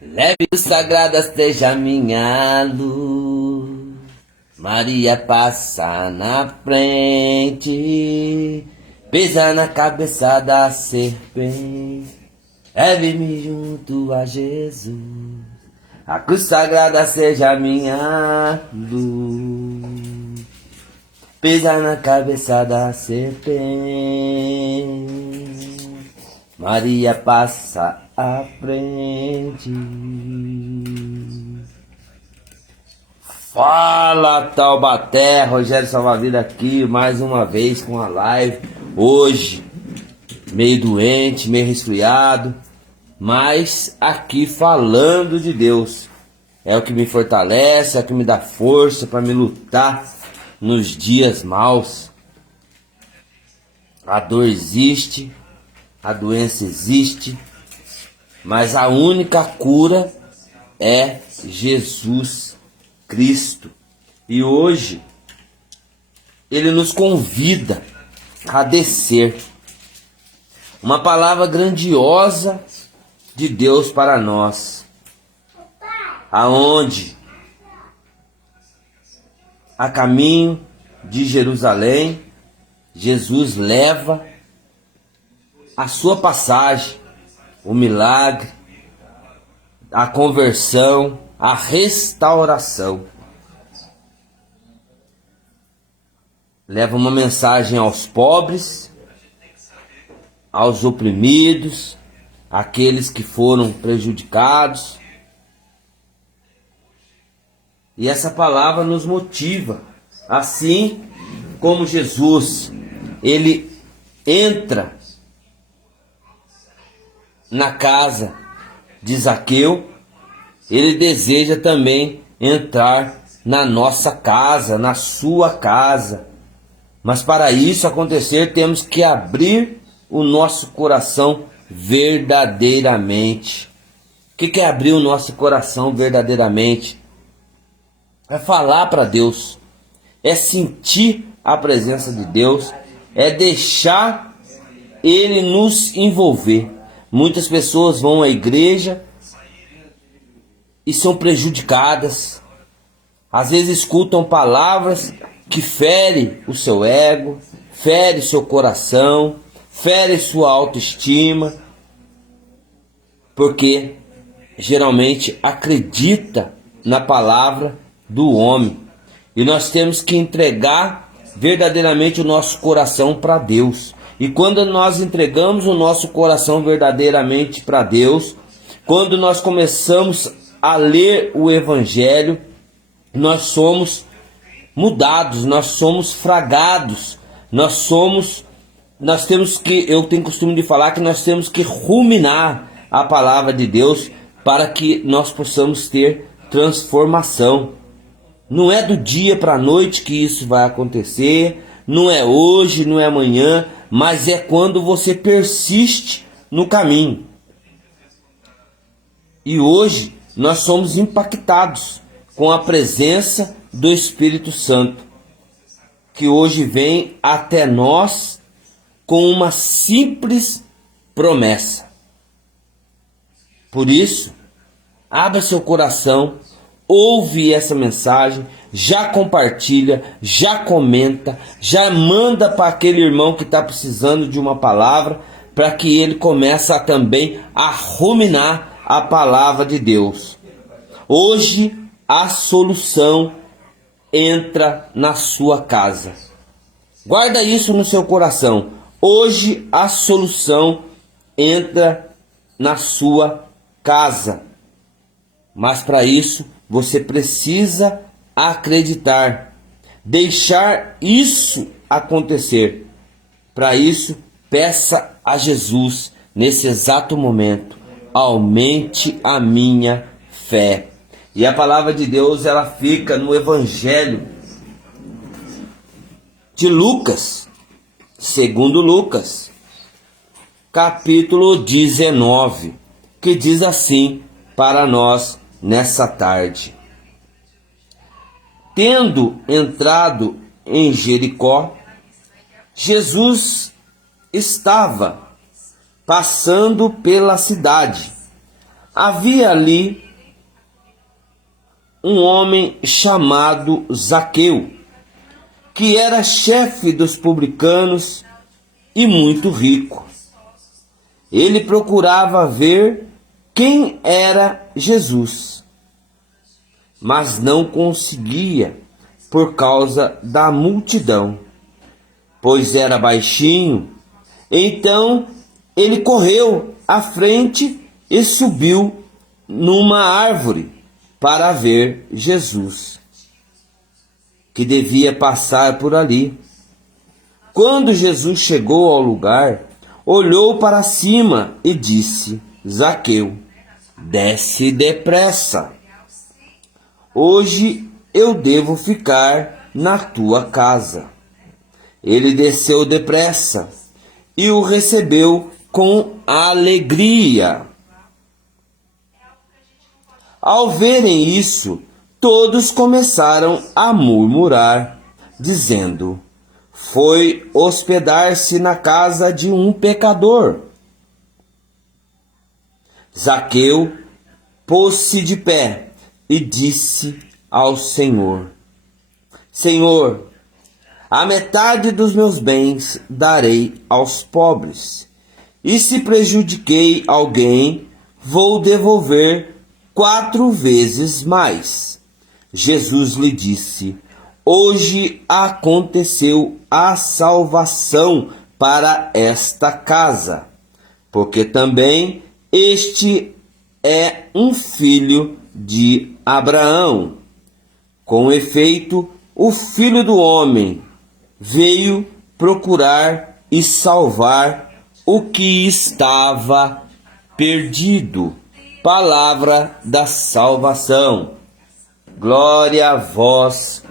Leve e sagrada seja minha luz. Maria passa na frente, pisa na cabeça da serpente. Leve-me junto a Jesus. A cruz sagrada seja minha luz. Pisa na cabeça da serpente. Maria passa à frente. Fala, Taubaté, Rogério Salva-Vida aqui mais uma vez com a live. Hoje, meio doente, meio resfriado, mas aqui falando de Deus. É o que me fortalece, é o que me dá força para me lutar nos dias maus. A dor existe, a doença existe, mas a única cura é Jesus Cristo. E hoje Ele nos convida a descer. Uma palavra grandiosa de Deus para nós. Aonde, a caminho de Jerusalém, Jesus leva a sua passagem, o milagre, a conversão, a restauração. Leva uma mensagem aos pobres, aos oprimidos, àqueles que foram prejudicados. E essa palavra nos motiva, assim como Jesus, ele entra na casa de Zaqueu, ele deseja também entrar na nossa casa, na sua casa. Mas para isso acontecer, temos que abrir o nosso coração verdadeiramente. O que é abrir o nosso coração verdadeiramente? É falar para Deus, é sentir a presença de Deus, é deixar Ele nos envolver. Muitas pessoas vão à igreja e são prejudicadas. Às vezes escutam palavras que ferem o seu ego, ferem seu coração, ferem sua autoestima, porque geralmente acredita na palavra do homem. E nós temos que entregar verdadeiramente o nosso coração para Deus. E quando nós entregamos o nosso coração verdadeiramente para Deus, quando nós começamos a ler o Evangelho, nós somos mudados, nós somos fragados, nós temos que, eu tenho costume de falar que nós temos que ruminar a palavra de Deus para que nós possamos ter transformação. Não é do dia para a noite que isso vai acontecer, não é hoje, não é amanhã, mas é quando você persiste no caminho. E hoje nós somos impactados com a presença do Espírito Santo, que hoje vem até nós com uma simples promessa. Por isso, abra seu coração, ouve essa mensagem, já compartilha, já comenta, já manda para aquele irmão que está precisando de uma palavra, para que ele comece também a ruminar a palavra de Deus. Hoje a solução entra na sua casa. Guarda isso no seu coração. Hoje a solução entra na sua casa. Mas para isso você precisa acreditar, deixar isso acontecer. Para isso, peça a Jesus nesse exato momento: aumente a minha fé. E a palavra de Deus, ela fica no Evangelho de Lucas, segundo Lucas, capítulo 19, que diz assim para nós nessa tarde: tendo entrado em Jericó, Jesus estava passando pela cidade. Havia ali um homem chamado Zaqueu, que era chefe dos publicanos e muito rico. Ele procurava ver quem era Jesus, mas não conseguia por causa da multidão, pois era baixinho. Então ele correu à frente e subiu numa árvore para ver Jesus, que devia passar por ali. Quando Jesus chegou ao lugar, olhou para cima e disse: Zaqueu, desce depressa. Hoje eu devo ficar na tua casa. Ele desceu depressa e o recebeu com alegria. Ao verem isso, todos começaram a murmurar, dizendo: foi hospedar-se na casa de um pecador. Zaqueu pôs-se de pé e disse ao Senhor: Senhor, a metade dos meus bens darei aos pobres, e se prejudiquei alguém, vou devolver 4 vezes mais. Jesus lhe disse: hoje aconteceu a salvação para esta casa, porque também este é um filho de Abraão. Com efeito, o Filho do Homem veio procurar e salvar o que estava perdido. Palavra da salvação. Glória a vós,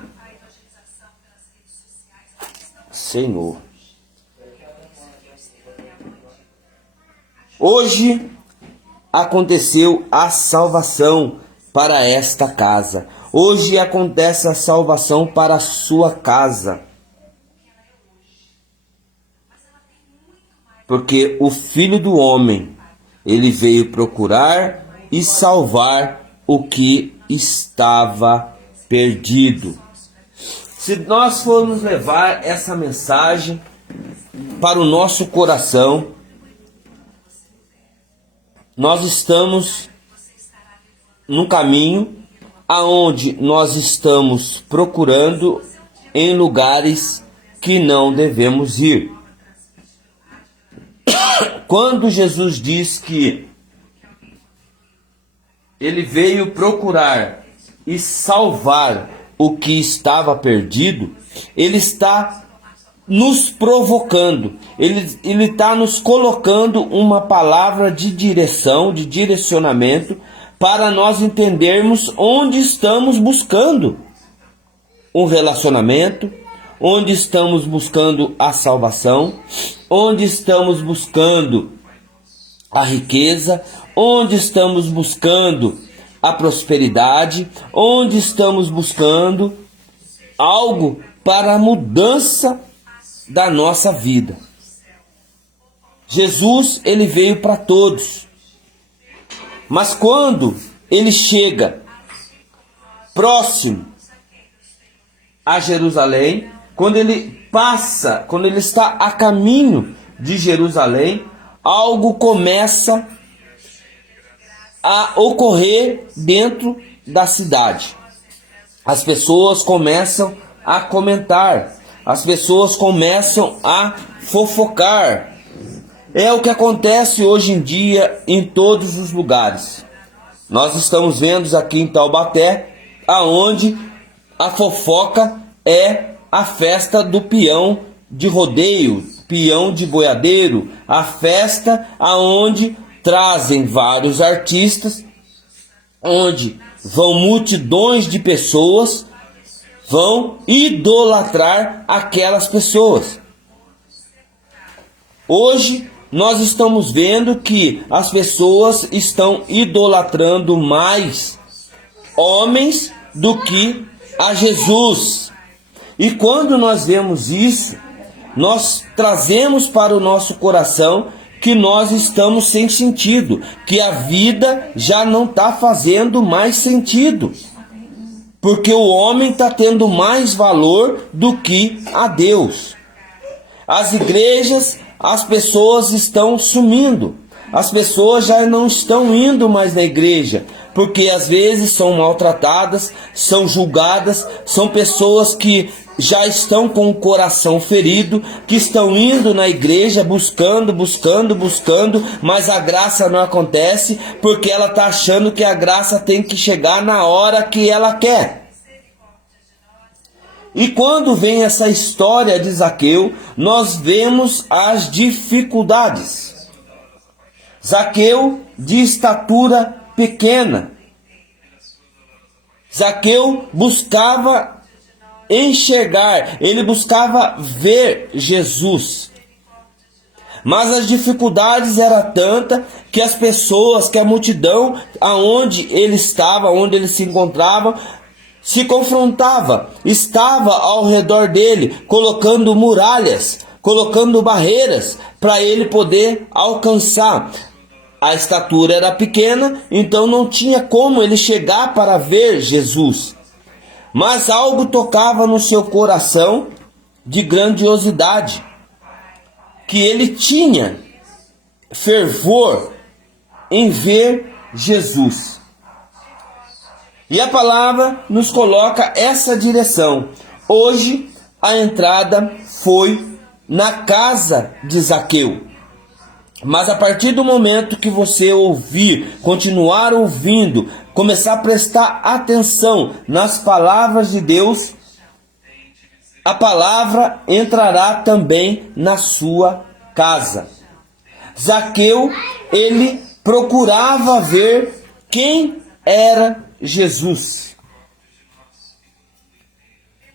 Senhor. Hoje aconteceu a salvação para esta casa. Hoje acontece a salvação para a sua casa. Porque o Filho do Homem, ele veio procurar e salvar o que estava perdido. Se nós formos levar essa mensagem para o nosso coração, nós estamos num caminho aonde nós estamos procurando em lugares que não devemos ir. Quando Jesus diz que ele veio procurar e salvar o que estava perdido, ele está nos provocando, ele está nos colocando uma palavra de direção, de direcionamento, para nós entendermos onde estamos buscando um relacionamento, onde estamos buscando a salvação, onde estamos buscando a riqueza, onde estamos buscando a prosperidade, onde estamos buscando algo para a mudança da nossa vida. Jesus, ele veio para todos. Mas quando ele chega próximo a Jerusalém, quando ele está a caminho de Jerusalém, algo começa a ocorrer dentro da cidade. As pessoas começam a comentar, as pessoas começam a fofocar. É o que acontece hoje em dia em todos os lugares. Nós estamos vendo aqui em Taubaté, aonde a fofoca é a festa do peão de rodeio, peão de boiadeiro, a festa aonde trazem vários artistas, onde vão multidões de pessoas, vão idolatrar aquelas pessoas. Hoje nós estamos vendo que as pessoas estão idolatrando mais homens do que a Jesus. E quando nós vemos isso, nós trazemos para o nosso coração que nós estamos sem sentido, que a vida já não está fazendo mais sentido, porque o homem está tendo mais valor do que a Deus. As igrejas, as pessoas estão sumindo, as pessoas já não estão indo mais na igreja, porque às vezes são maltratadas, são julgadas, são pessoas que já estão com o coração ferido, que estão indo na igreja buscando, mas a graça não acontece, porque ela está achando que a graça tem que chegar na hora que ela quer. E quando vem essa história de Zaqueu, nós vemos as dificuldades. Zaqueu de estatura pequena. Zaqueu buscava enxergar, ele buscava ver Jesus. Mas as dificuldades eram tantas que as pessoas, que a multidão, aonde ele estava, onde ele se encontrava, se confrontava, estava ao redor dele, colocando muralhas, colocando barreiras para ele poder alcançar. A estatura era pequena, então não tinha como ele chegar para ver Jesus. Mas algo tocava no seu coração de grandiosidade, que ele tinha fervor em ver Jesus. E a palavra nos coloca essa direção. Hoje a entrada foi na casa de Zaqueu. Mas a partir do momento que você ouvir, continuar ouvindo, começar a prestar atenção nas palavras de Deus, a palavra entrará também na sua casa. Zaqueu, ele procurava ver quem era Jesus.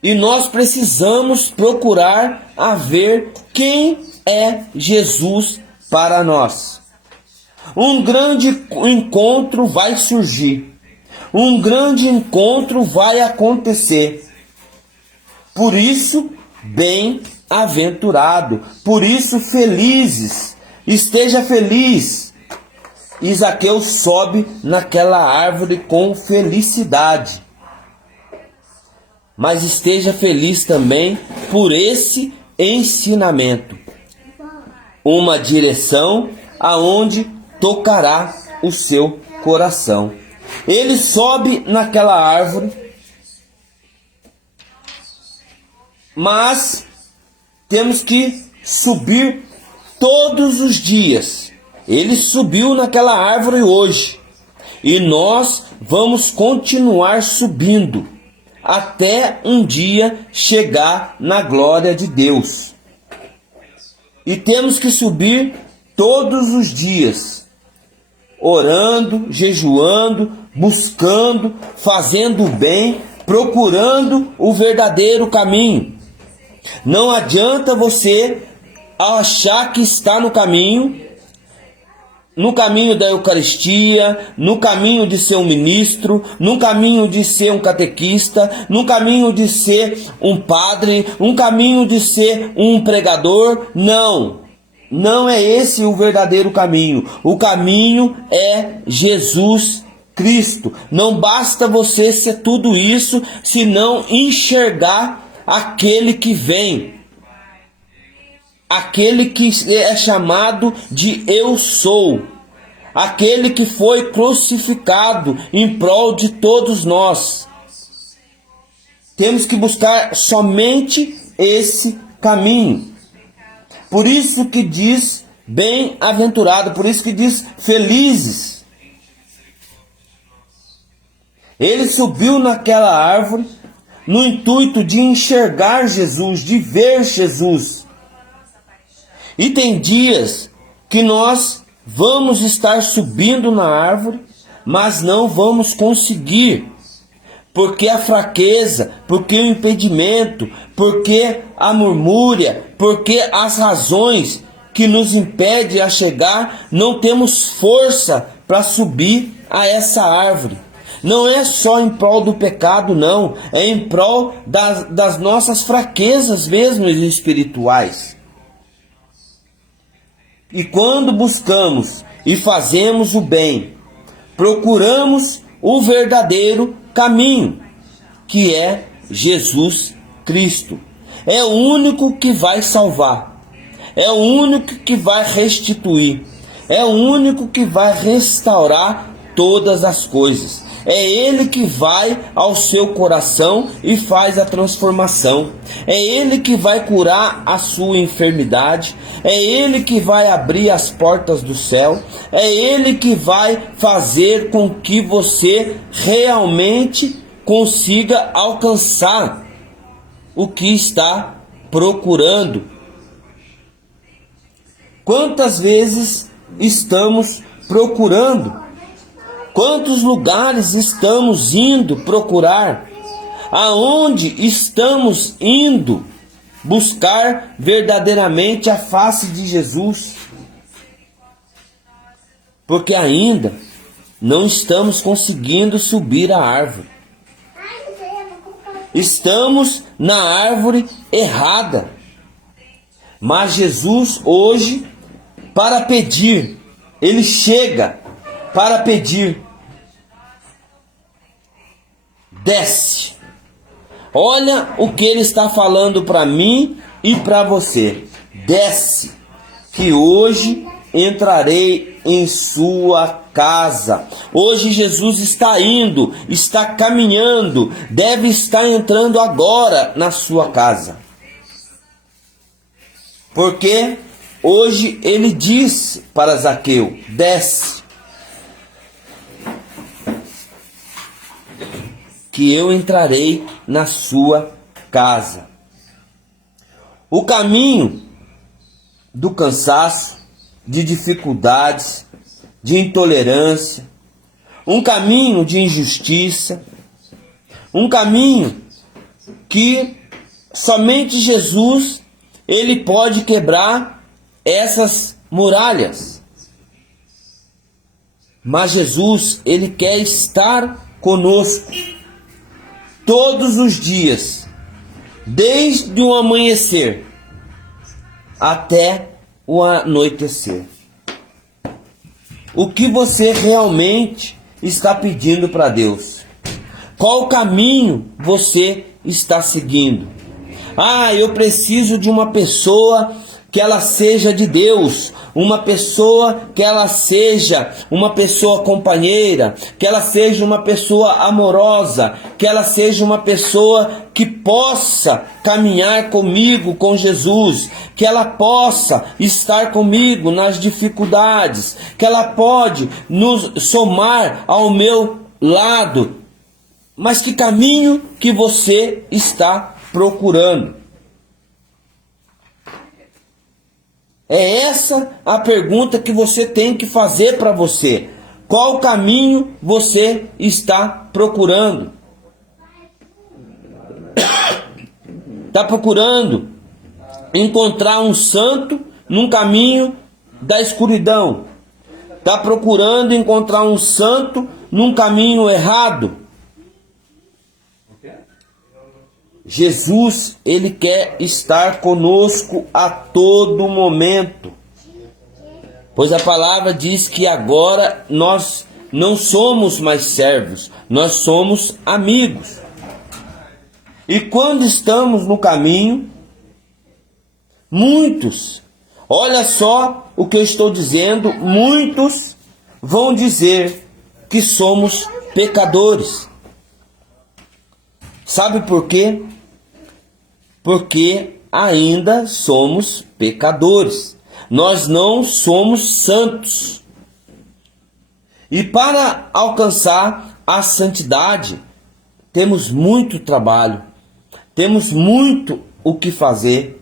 E nós precisamos procurar a ver quem é Jesus para nós. Um grande encontro vai surgir. Um grande encontro vai acontecer. Por isso, bem-aventurado. Por isso, felizes. Esteja feliz. E Zaqueu sobe naquela árvore com felicidade. Mas esteja feliz também por esse ensinamento. Uma direção aonde tocará o seu coração. Ele sobe naquela árvore, mas temos que subir todos os dias. Ele subiu naquela árvore hoje, e nós vamos continuar subindo até um dia chegar na glória de Deus. E temos que subir todos os dias, orando, jejuando, buscando, fazendo o bem, procurando o verdadeiro caminho. Não adianta você achar que está no caminho da Eucaristia, no caminho de ser um ministro, no caminho de ser um catequista, no caminho de ser um padre, um caminho de ser um pregador. Não é esse o verdadeiro caminho. O caminho é Jesus Cristo. Não basta você ser tudo isso, se não enxergar aquele que vem. Aquele que é chamado de Eu Sou, aquele que foi crucificado em prol de todos nós. Temos que buscar somente esse caminho. Por isso que diz bem-aventurado, por isso que diz felizes. Ele subiu naquela árvore no intuito de enxergar Jesus, de ver Jesus. E tem dias que nós vamos estar subindo na árvore, mas não vamos conseguir. Porque a fraqueza, porque o impedimento, porque a murmúria, porque as razões que nos impedem a chegar, não temos força para subir a essa árvore. Não é só em prol do pecado, não. É em prol das nossas fraquezas mesmo espirituais. E quando buscamos e fazemos o bem, procuramos o verdadeiro caminho, que é Jesus Cristo. É o único que vai salvar, é o único que vai restituir, é o único que vai restaurar todas as coisas. É Ele que vai ao seu coração e faz a transformação. É Ele que vai curar a sua enfermidade. É Ele que vai abrir as portas do céu. É Ele que vai fazer com que você realmente consiga alcançar o que está procurando. Quantas vezes estamos procurando? Quantos lugares estamos indo procurar? Aonde estamos indo buscar verdadeiramente a face de Jesus? Porque ainda não estamos conseguindo subir a árvore. Estamos na árvore errada. Mas Jesus hoje, para pedir, Ele chega para pedir. Desce. Olha o que Ele está falando para mim e para você. Desce, que hoje entrarei em sua casa. Hoje Jesus está indo, está caminhando, deve estar entrando agora na sua casa. Porque hoje Ele diz para Zaqueu: desce, que eu entrarei na sua casa. O caminho do cansaço, de dificuldades, de intolerância, um caminho de injustiça, um caminho que somente Jesus, Ele pode quebrar essas muralhas. Mas Jesus, Ele quer estar conosco todos os dias, desde o amanhecer até o anoitecer. O que você realmente está pedindo para Deus? Qual caminho você está seguindo? Ah, eu preciso de uma pessoa que ela seja de Deus, uma pessoa que ela seja uma pessoa companheira, que ela seja uma pessoa amorosa, que ela seja uma pessoa que possa caminhar comigo, com Jesus, que ela possa estar comigo nas dificuldades, que ela pode nos somar ao meu lado. Mas que caminho que você está procurando? É essa a pergunta que você tem que fazer para você. Qual caminho você está procurando? Está procurando encontrar um santo num caminho da escuridão? Está procurando encontrar um santo num caminho errado? Jesus, Ele quer estar conosco a todo momento. Pois a palavra diz que agora nós não somos mais servos, nós somos amigos. E quando estamos no caminho, muitos, olha só o que eu estou dizendo, muitos vão dizer que somos pecadores. Sabe por quê? Porque ainda somos pecadores. Nós não somos santos. E para alcançar a santidade, temos muito trabalho. Temos muito o que fazer.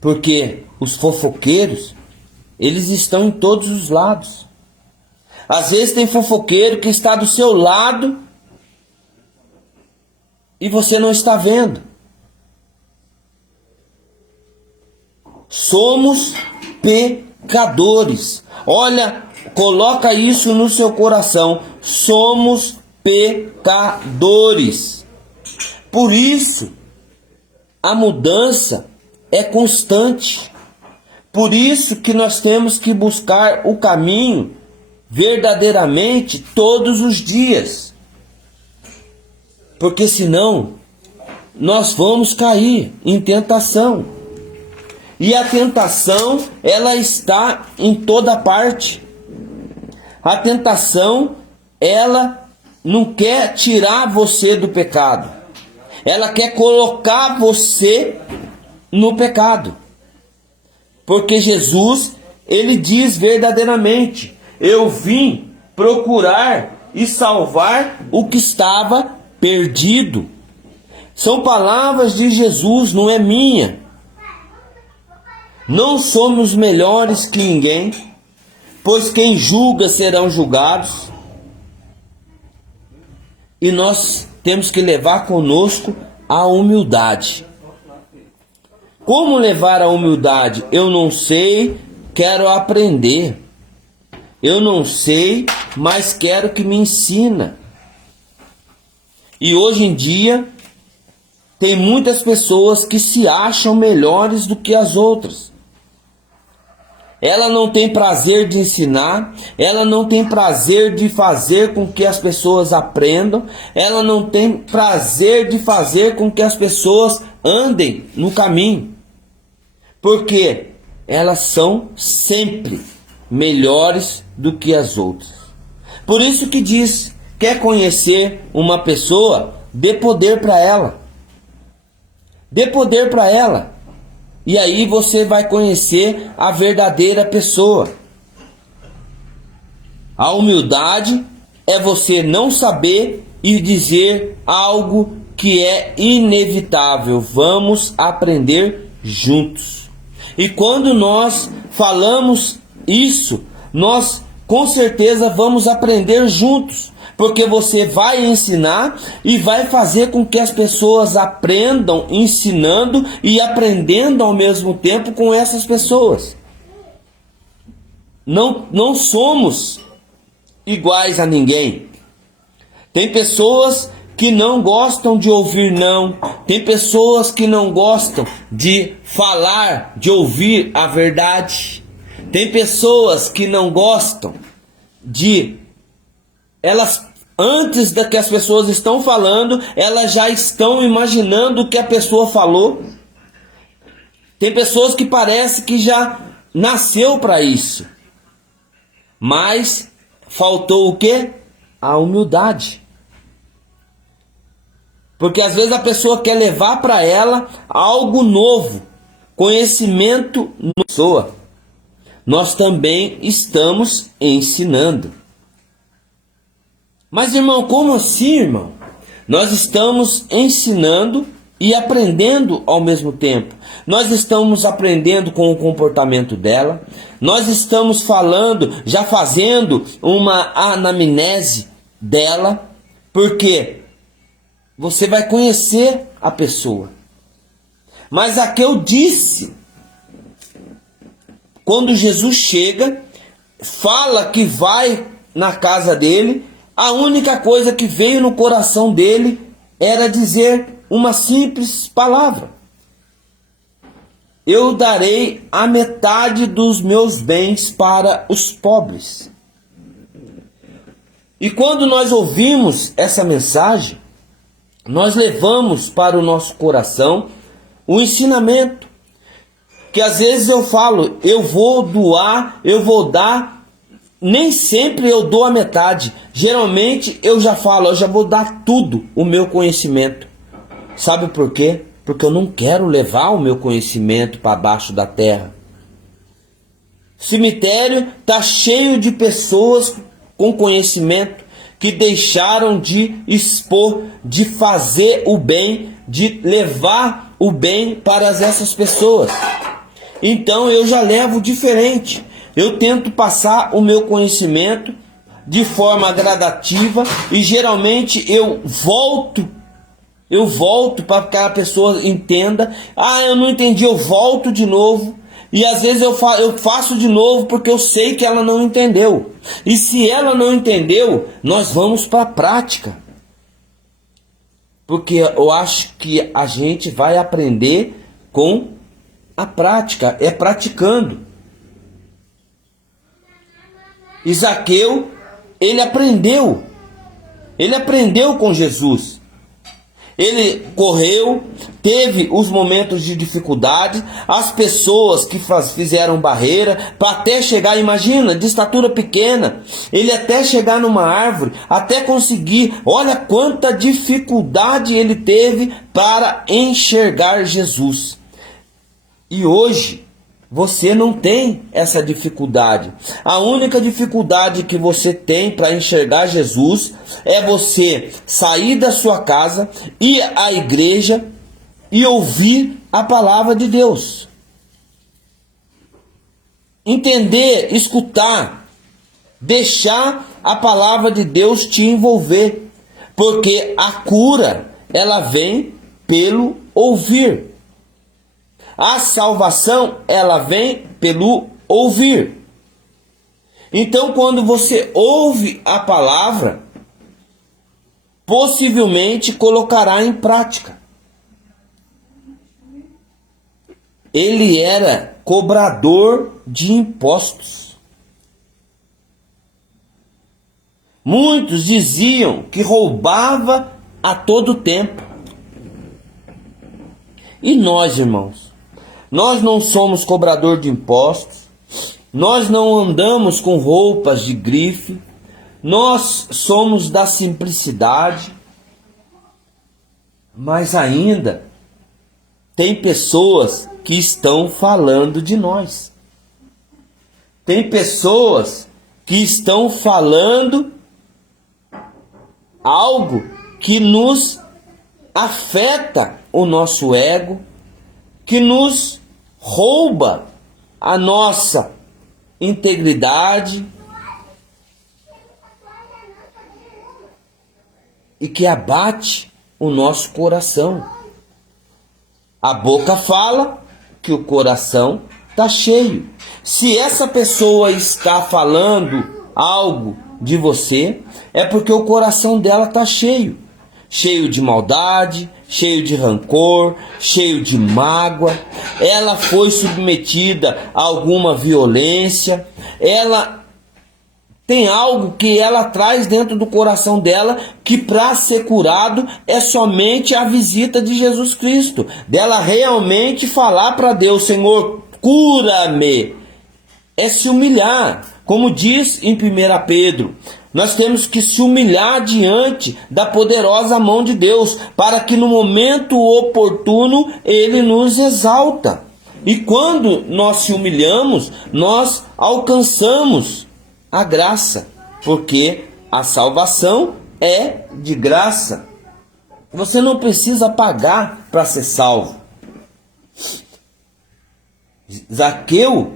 Porque os fofoqueiros, eles estão em todos os lados. Às vezes tem fofoqueiro que está do seu lado e você não está vendo. Somos pecadores. Olha, coloca isso no seu coração. Somos pecadores. Por isso, a mudança é constante. Por isso que nós temos que buscar o caminho verdadeiramente todos os dias. Porque senão nós vamos cair em tentação. E a tentação, ela está em toda parte. A tentação, ela não quer tirar você do pecado. Ela quer colocar você no pecado. Porque Jesus, ele diz verdadeiramente: eu vim procurar e salvar o que estava perdido. São palavras de Jesus, não é minha. Não somos melhores que ninguém, pois quem julga serão julgados. E nós temos que levar conosco a humildade. Como levar a humildade? Eu não sei, quero aprender. Eu não sei, mas quero que me ensina. E hoje em dia, tem muitas pessoas que se acham melhores do que as outras. Ela não tem prazer de ensinar, ela não tem prazer de fazer com que as pessoas aprendam, ela não tem prazer de fazer com que as pessoas andem no caminho. Porque elas são sempre melhores do que as outras. Por isso que diz: quer conhecer uma pessoa, dê poder para ela. Dê poder para ela. E aí você vai conhecer a verdadeira pessoa. A humildade é você não saber e dizer algo que é inevitável. Vamos aprender juntos. E quando nós falamos isso, nós com certeza vamos aprender juntos. Porque você vai ensinar e vai fazer com que as pessoas aprendam ensinando e aprendendo ao mesmo tempo com essas pessoas. Não somos iguais a ninguém. Tem pessoas que não gostam de ouvir não. Tem pessoas que não gostam de falar, de ouvir a verdade. Tem pessoas que não gostam de... Elas, antes da que as pessoas estão falando, elas já estão imaginando o que a pessoa falou. Tem pessoas que parece que já nasceu para isso. Mas faltou o quê? A humildade. Porque às vezes a pessoa quer levar para ela algo novo, conhecimento na pessoa. Nós também estamos ensinando. Mas irmão, como assim, irmão? Nós estamos ensinando e aprendendo ao mesmo tempo. Nós estamos aprendendo com o comportamento dela. Nós estamos falando, já fazendo uma anamnese dela. Porque você vai conhecer a pessoa. Mas a que eu disse, quando Jesus chega, fala que vai na casa dele, a única coisa que veio no coração dele era dizer uma simples palavra: eu darei a metade dos meus bens para os pobres. E quando nós ouvimos essa mensagem, nós levamos para o nosso coração o ensinamento. Que às vezes eu falo, eu vou doar, eu vou dar. Nem sempre eu dou a metade. Geralmente eu já falo, eu já vou dar tudo o meu conhecimento. Sabe por quê? Porque eu não quero levar o meu conhecimento para baixo da terra. Cemitério está cheio de pessoas com conhecimento que deixaram de expor, de fazer o bem, de levar o bem para essas pessoas. Então eu já levo diferente. Eu tento passar o meu conhecimento de forma gradativa e geralmente eu volto para que a pessoa entenda. Ah, eu não entendi, eu volto de novo. E às vezes eu faço de novo porque eu sei que ela não entendeu. E se ela não entendeu, nós vamos para a prática. Porque eu acho que a gente vai aprender com a prática, é praticando. E Zaqueu, ele aprendeu com Jesus. Ele correu, teve os momentos de dificuldade, as pessoas que fizeram barreira para até chegar, imagina, de estatura pequena, ele até chegar numa árvore, até conseguir, olha quanta dificuldade ele teve para enxergar Jesus. E hoje, você não tem essa dificuldade. A única dificuldade que você tem para enxergar Jesus é você sair da sua casa, ir à igreja e ouvir a palavra de Deus. Entender, escutar, deixar a palavra de Deus te envolver. Porque a cura, ela vem pelo ouvir. A salvação, ela vem pelo ouvir. Então, quando você ouve a palavra, possivelmente colocará em prática. Ele era cobrador de impostos. Muitos diziam que roubava a todo tempo. E nós, irmãos? Nós não somos cobrador de impostos, nós não andamos com roupas de grife, nós somos da simplicidade, mas ainda tem pessoas que estão falando de nós. Tem pessoas que estão falando algo que nos afeta o nosso ego, que nos rouba a nossa integridade e que abate o nosso coração. A boca fala que o coração está cheio. Se essa pessoa está falando algo de você, é porque o coração dela está cheio. Cheio de maldade, cheio de rancor, cheio de mágoa. Ela foi submetida a alguma violência. Ela tem algo que ela traz dentro do coração dela, que para ser curado é somente a visita de Jesus Cristo. Dela realmente falar para Deus: Senhor, cura-me. É se humilhar. Como diz em 1 Pedro, nós temos que se humilhar diante da poderosa mão de Deus, para que no momento oportuno Ele nos exalta. E quando nós se humilhamos, nós alcançamos a graça, porque a salvação é de graça. Você não precisa pagar para ser salvo. Zaqueu,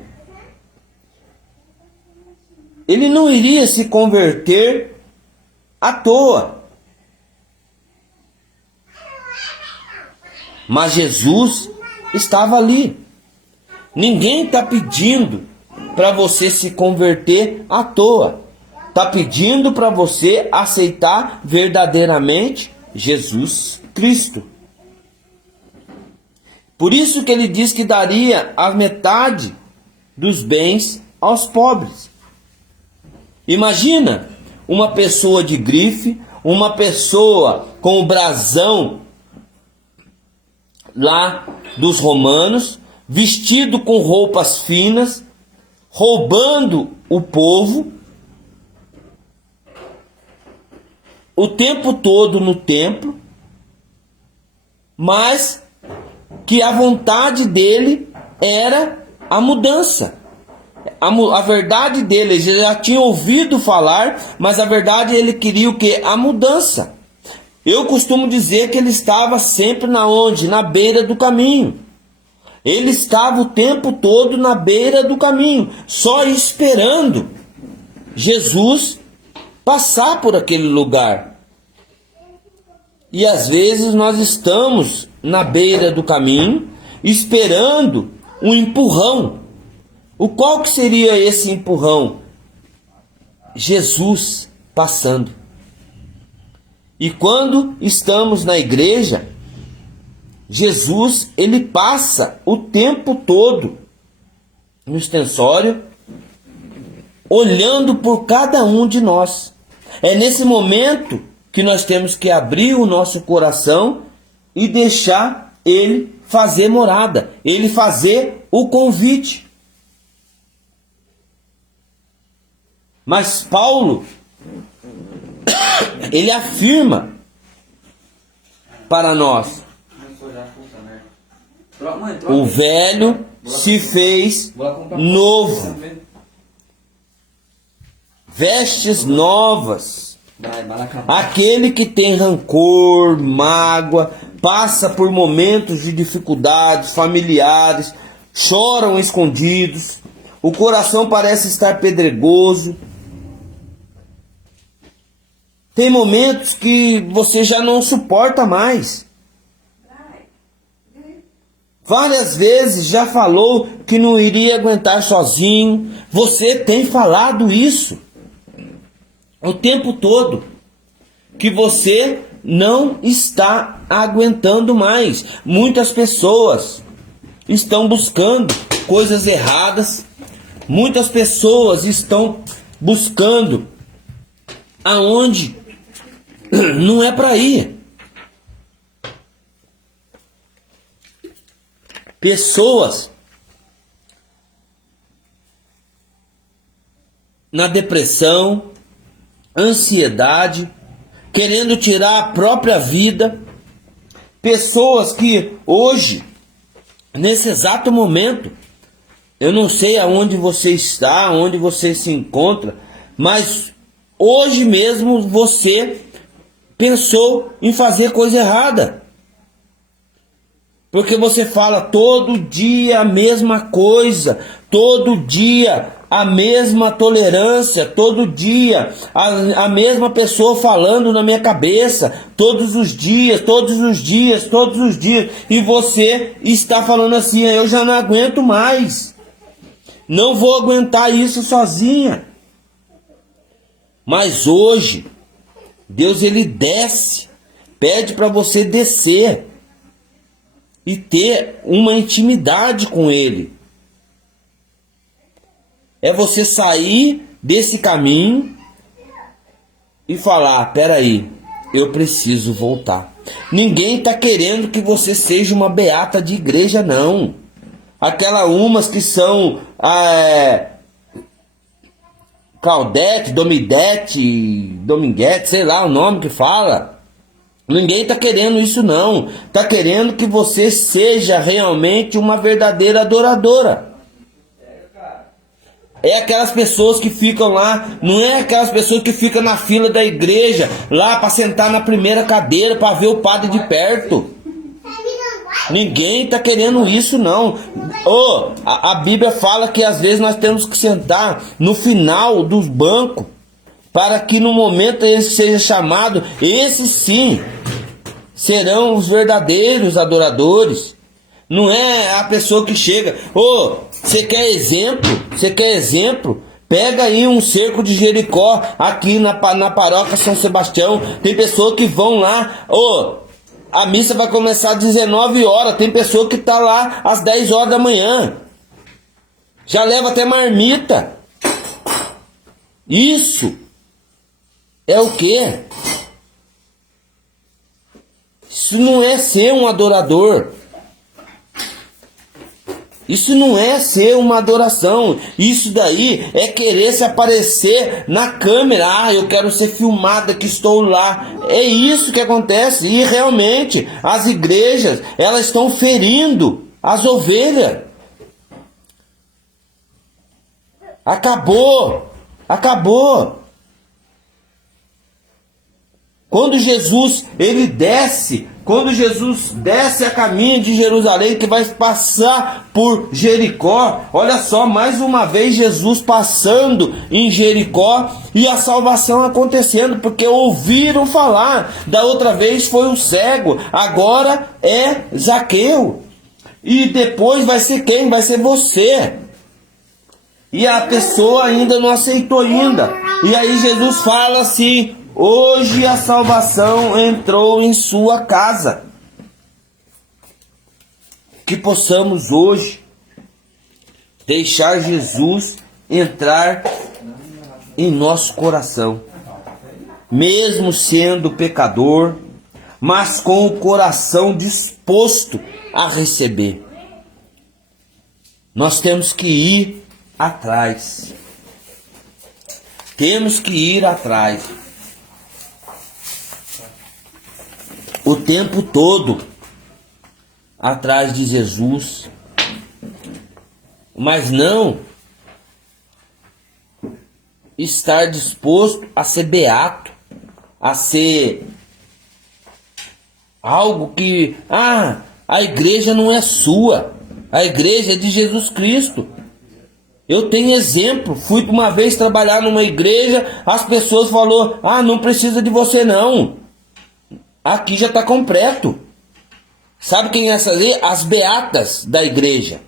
ele não iria se converter à toa. Mas Jesus estava ali. Ninguém está pedindo para você se converter à toa. Está pedindo para você aceitar verdadeiramente Jesus Cristo. Por isso que ele diz que daria a metade dos bens aos pobres. Imagina uma pessoa de grife, uma pessoa com o brasão lá dos romanos, vestido com roupas finas, roubando o povo, o tempo todo no templo, mas que a vontade dele era a mudança. A verdade dele, ele já tinha ouvido falar, mas a verdade ele queria o quê? A mudança. Eu costumo dizer que ele estava sempre na onde? Na beira do caminho. Ele estava o tempo todo na beira do caminho, só esperando Jesus passar por aquele lugar. E às vezes nós estamos na beira do caminho, esperando um empurrão. O qual que seria esse empurrão? Jesus passando. E quando estamos na igreja, Jesus, ele passa o tempo todo no extensório, olhando por cada um de nós. É nesse momento que nós temos que abrir o nosso coração e deixar Ele fazer morada, Ele fazer o convite. Mas Paulo, ele afirma para nós: o velho se fez novo, vestes novas. Aquele que tem rancor, mágoa, passa por momentos de dificuldades familiares, choram escondidos, o coração parece estar pedregoso. Tem momentos que você já não suporta mais. Várias vezes já falou que não iria aguentar sozinho. Você tem falado isso o tempo todo, que você não está aguentando mais. Muitas pessoas estão buscando coisas erradas. Muitas pessoas estão buscando aonde não é para ir. Pessoas na depressão, ansiedade, querendo tirar a própria vida. Pessoas que hoje, nesse exato momento, eu não sei aonde você está, onde você se encontra, mas hoje mesmo você pensou em fazer coisa errada. Porque você fala todo dia a mesma coisa, todo dia a mesma tolerância, todo dia a mesma pessoa falando na minha cabeça, todos os dias, todos os dias, todos os dias. E você está falando assim: eu já não aguento mais, não vou aguentar isso sozinha. Mas hoje, Deus ele desce, pede para você descer e ter uma intimidade com Ele. É você sair desse caminho e falar: peraí, eu preciso voltar. Ninguém está querendo que você seja uma beata de igreja, não. Aquela umas que são Claudete, Dominguete, sei lá o nome que fala. Ninguém está querendo isso, não. Está querendo que você seja realmente uma verdadeira adoradora. É aquelas pessoas que ficam lá, não é aquelas pessoas que ficam na fila da igreja, lá para sentar na primeira cadeira, para ver o padre de perto. Ninguém está querendo isso, não. A Bíblia fala que às vezes nós temos que sentar no final dos bancos, para que no momento ele seja chamado, esses sim serão os verdadeiros adoradores. Não é a pessoa que chega: você quer exemplo? Você quer exemplo? Pega aí um cerco de Jericó aqui na paróquia São Sebastião. Tem pessoas que vão lá, a missa vai começar às 19 horas. Tem pessoa que está lá às 10 horas da manhã. Já leva até marmita. Isso é o quê? Isso não é ser um adorador. Isso não é ser uma adoração. Isso daí é querer se aparecer na câmera. Eu quero ser filmada que estou lá. É isso que acontece. E realmente as igrejas, elas estão ferindo as ovelhas. Acabou. Quando Jesus desce a caminho de Jerusalém, que vai passar por Jericó, olha só, mais uma vez Jesus passando em Jericó e a salvação acontecendo, porque ouviram falar. Da outra vez foi o cego, agora é Zaqueu. E depois vai ser quem? Vai ser você. E a pessoa ainda não aceitou ainda. E aí Jesus fala assim: hoje a salvação entrou em sua casa. Que possamos hoje deixar Jesus entrar em nosso coração, mesmo sendo pecador, mas com o coração disposto a receber. Nós temos que ir atrás. Temos que ir atrás. O tempo todo atrás de Jesus. Mas não estar disposto a ser beato, a ser algo que, a igreja não é sua, a igreja é de Jesus Cristo. Eu tenho exemplo, fui uma vez trabalhar numa igreja, as pessoas falaram, não precisa de você não, aqui já está completo. Sabe quem é essa ali? As beatas da igreja.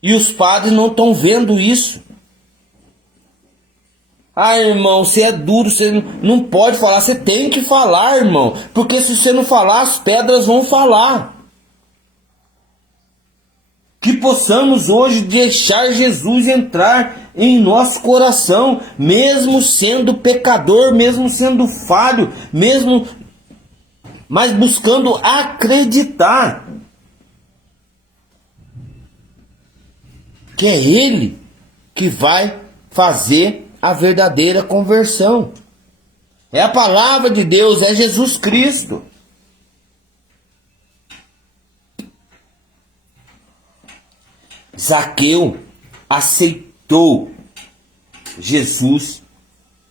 E os padres não estão vendo isso. Irmão, você é duro, você não pode falar. Você tem que falar, irmão. Porque se você não falar, as pedras vão falar. Que possamos hoje deixar Jesus entrar em nosso coração, mesmo sendo pecador, mesmo sendo falho, mas buscando acreditar que é Ele que vai fazer a verdadeira conversão. É a palavra de Deus, é Jesus Cristo. Zaqueu aceitou Jesus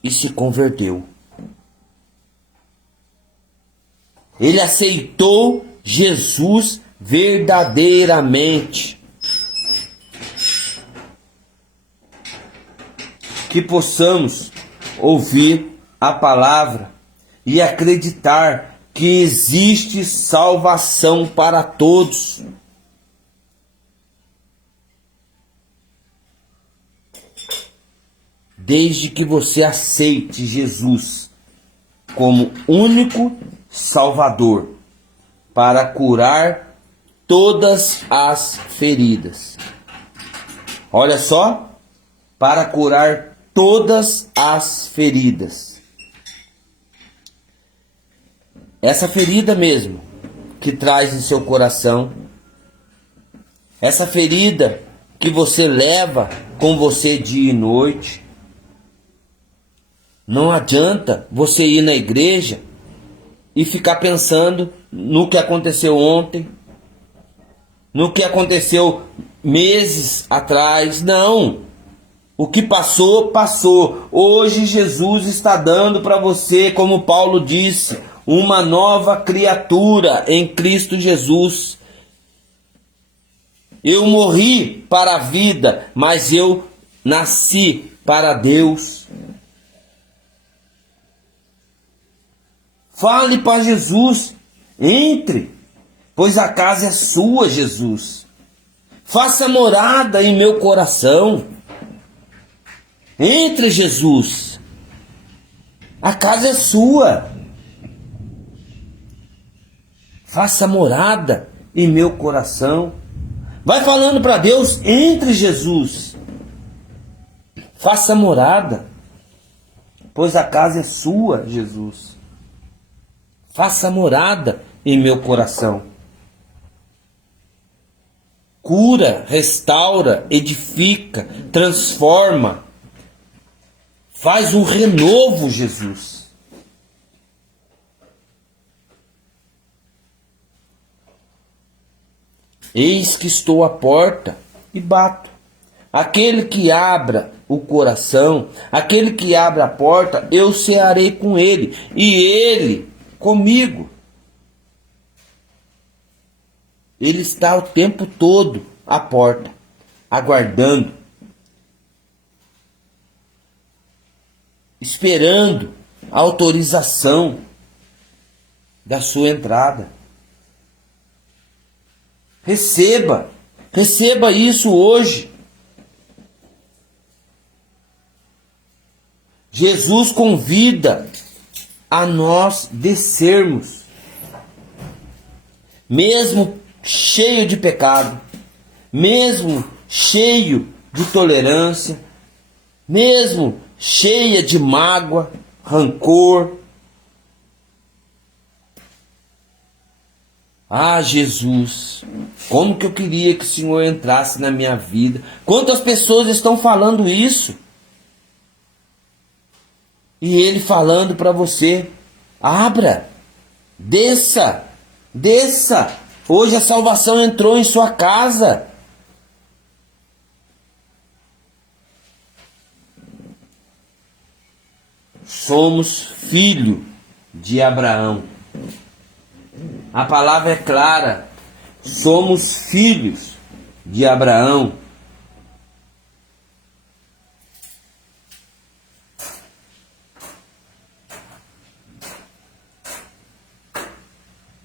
e se converteu. Ele aceitou Jesus verdadeiramente. Que possamos ouvir a palavra e acreditar que existe salvação para todos. Desde que você aceite Jesus como único Salvador para curar todas as feridas. Olha só, para curar todas as feridas. Essa ferida mesmo que traz em seu coração, essa ferida que você leva com você dia e noite. Não adianta você ir na igreja e ficar pensando no que aconteceu ontem, no que aconteceu meses atrás. Não. O que passou, passou. Hoje Jesus está dando para você, como Paulo disse, uma nova criatura em Cristo Jesus. Eu morri para a vida, mas eu nasci para Deus. Fale para Jesus, entre, pois a casa é sua, Jesus. Faça morada em meu coração. Entre, Jesus. A casa é sua. Faça morada em meu coração. Vai falando para Deus, entre, Jesus. Faça morada, pois a casa é sua, Jesus. Faça morada em meu coração. Cura, restaura, edifica, transforma. Faz um renovo, Jesus. Eis que estou à porta e bato. Aquele que abra o coração, aquele que abra a porta, eu cearei com ele, e ele comigo. Ele está o tempo todo à porta, aguardando, esperando a autorização da sua entrada. Receba isso hoje. Jesus convida a nós descermos, mesmo cheio de pecado, mesmo cheio de tolerância, mesmo cheia de mágoa, rancor. Ah, Jesus, como que eu queria que o Senhor entrasse na minha vida. Quantas pessoas estão falando isso? E Ele falando para você, abra, desça, desça. Hoje a salvação entrou em sua casa. Somos filho de Abraão. A palavra é clara. Somos filhos de Abraão.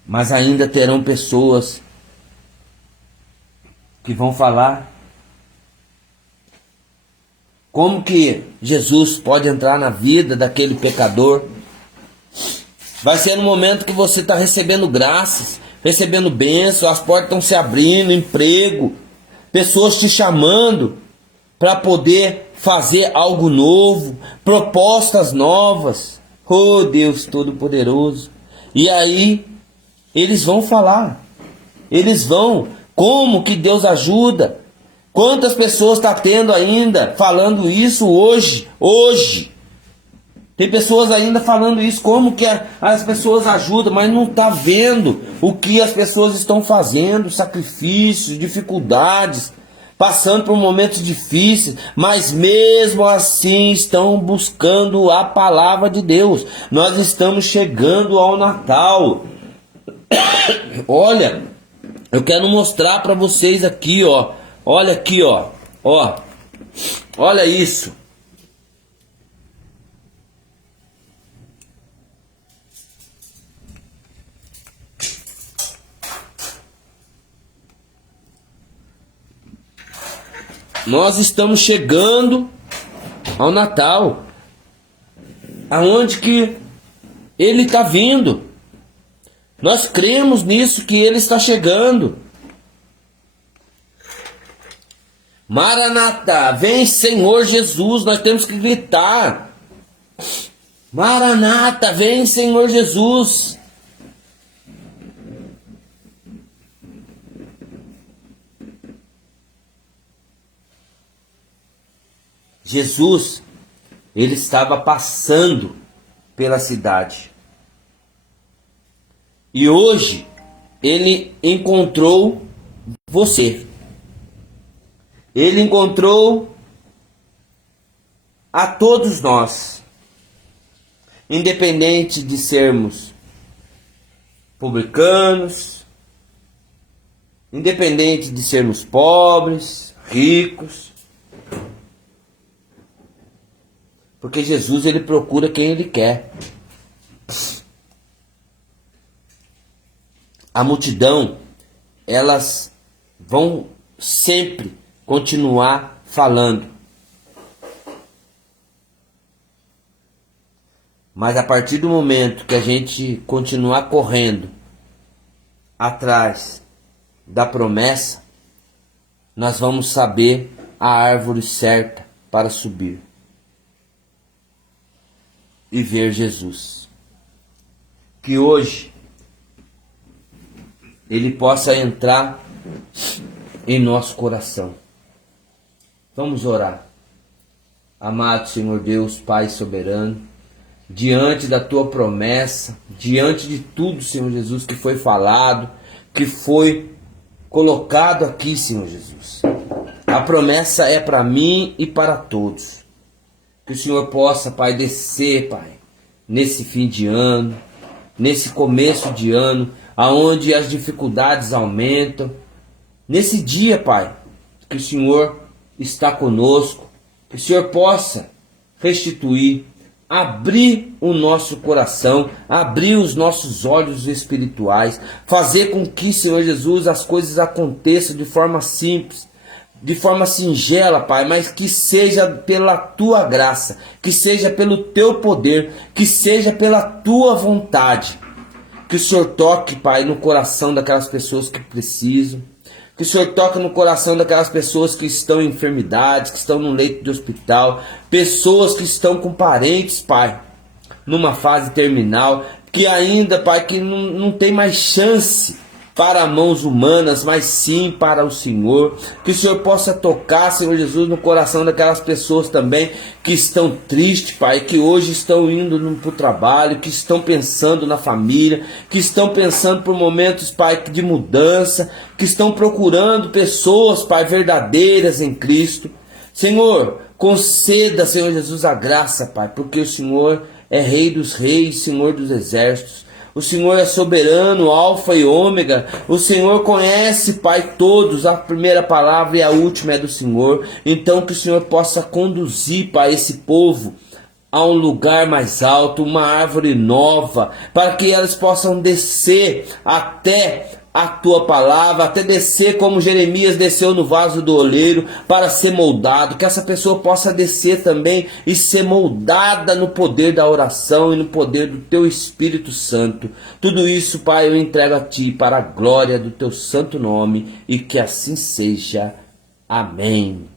Mas ainda terão pessoas que vão falar: como que Jesus pode entrar na vida daquele pecador? Vai ser no momento que você está recebendo graças, recebendo bênção, as portas estão se abrindo, emprego, pessoas te chamando para poder fazer algo novo, propostas novas. Oh, Deus Todo-Poderoso! E aí eles vão falar, eles vão, como que Deus ajuda? Quantas pessoas está tendo ainda falando isso hoje? Hoje. Tem pessoas ainda falando isso, como que as pessoas ajudam, mas não está vendo o que as pessoas estão fazendo, sacrifícios, dificuldades, passando por momentos difíceis, mas mesmo assim estão buscando a palavra de Deus. Nós estamos chegando ao Natal. Olha, eu quero mostrar para vocês aqui, ó. Olha aqui, ó. Ó. Olha isso. Nós estamos chegando ao Natal, aonde que Ele está vindo. Nós cremos nisso, que Ele está chegando. Maranata, vem Senhor Jesus, nós temos que gritar. Maranata, vem Senhor Jesus. Jesus, ele estava passando pela cidade. E hoje, ele encontrou você. Ele encontrou a todos nós. Independente de sermos publicanos, independente de sermos pobres, ricos. Porque Jesus, ele procura quem ele quer. A multidão, elas vão sempre continuar falando. Mas a partir do momento que a gente continuar correndo atrás da promessa, nós vamos saber a árvore certa para subir e ver Jesus. Que hoje Ele possa entrar em nosso coração. Vamos orar. Amado Senhor Deus, Pai soberano, diante da Tua promessa, diante de tudo, Senhor Jesus, que foi falado, que foi colocado aqui, Senhor Jesus. A promessa é para mim e para todos. Que o Senhor possa, Pai, descer, Pai, nesse fim de ano, nesse começo de ano, aonde as dificuldades aumentam. Nesse dia, Pai, que o Senhor está conosco, que o Senhor possa restituir, abrir o nosso coração, abrir os nossos olhos espirituais, fazer com que, Senhor Jesus, as coisas aconteçam de forma simples, de forma singela, Pai, mas que seja pela Tua graça, que seja pelo Teu poder, que seja pela Tua vontade. Que o Senhor toque, Pai, no coração daquelas pessoas que precisam. Que o Senhor toque no coração daquelas pessoas que estão em enfermidades, que estão no leito de hospital, pessoas que estão com parentes, Pai, numa fase terminal, que ainda, Pai, que não tem mais chance para mãos humanas, mas sim para o Senhor. Que o Senhor possa tocar, Senhor Jesus, no coração daquelas pessoas também que estão tristes, Pai, que hoje estão indo para o trabalho, que estão pensando na família, que estão pensando por momentos, Pai, de mudança, que estão procurando pessoas, Pai, verdadeiras em Cristo. Senhor, conceda, Senhor Jesus, a graça, Pai, porque o Senhor é Rei dos Reis, Senhor dos Exércitos. O Senhor é soberano, alfa e ômega. O Senhor conhece, Pai, todos. A primeira palavra e a última é do Senhor. Então que o Senhor possa conduzir, Pai, esse povo a um lugar mais alto, uma árvore nova, para que elas possam descer até a tua palavra, até descer como Jeremias desceu no vaso do oleiro para ser moldado, que essa pessoa possa descer também e ser moldada no poder da oração e no poder do teu Espírito Santo. Tudo isso, Pai, eu entrego a ti para a glória do teu santo nome, e que assim seja. Amém.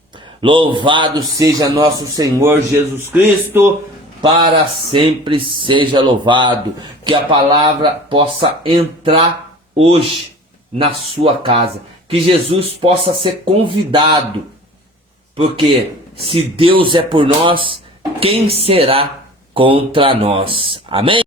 Louvado seja nosso Senhor Jesus Cristo, para sempre seja louvado. Que a palavra possa entrar hoje na sua casa, que Jesus possa ser convidado, porque se Deus é por nós, quem será contra nós? Amém?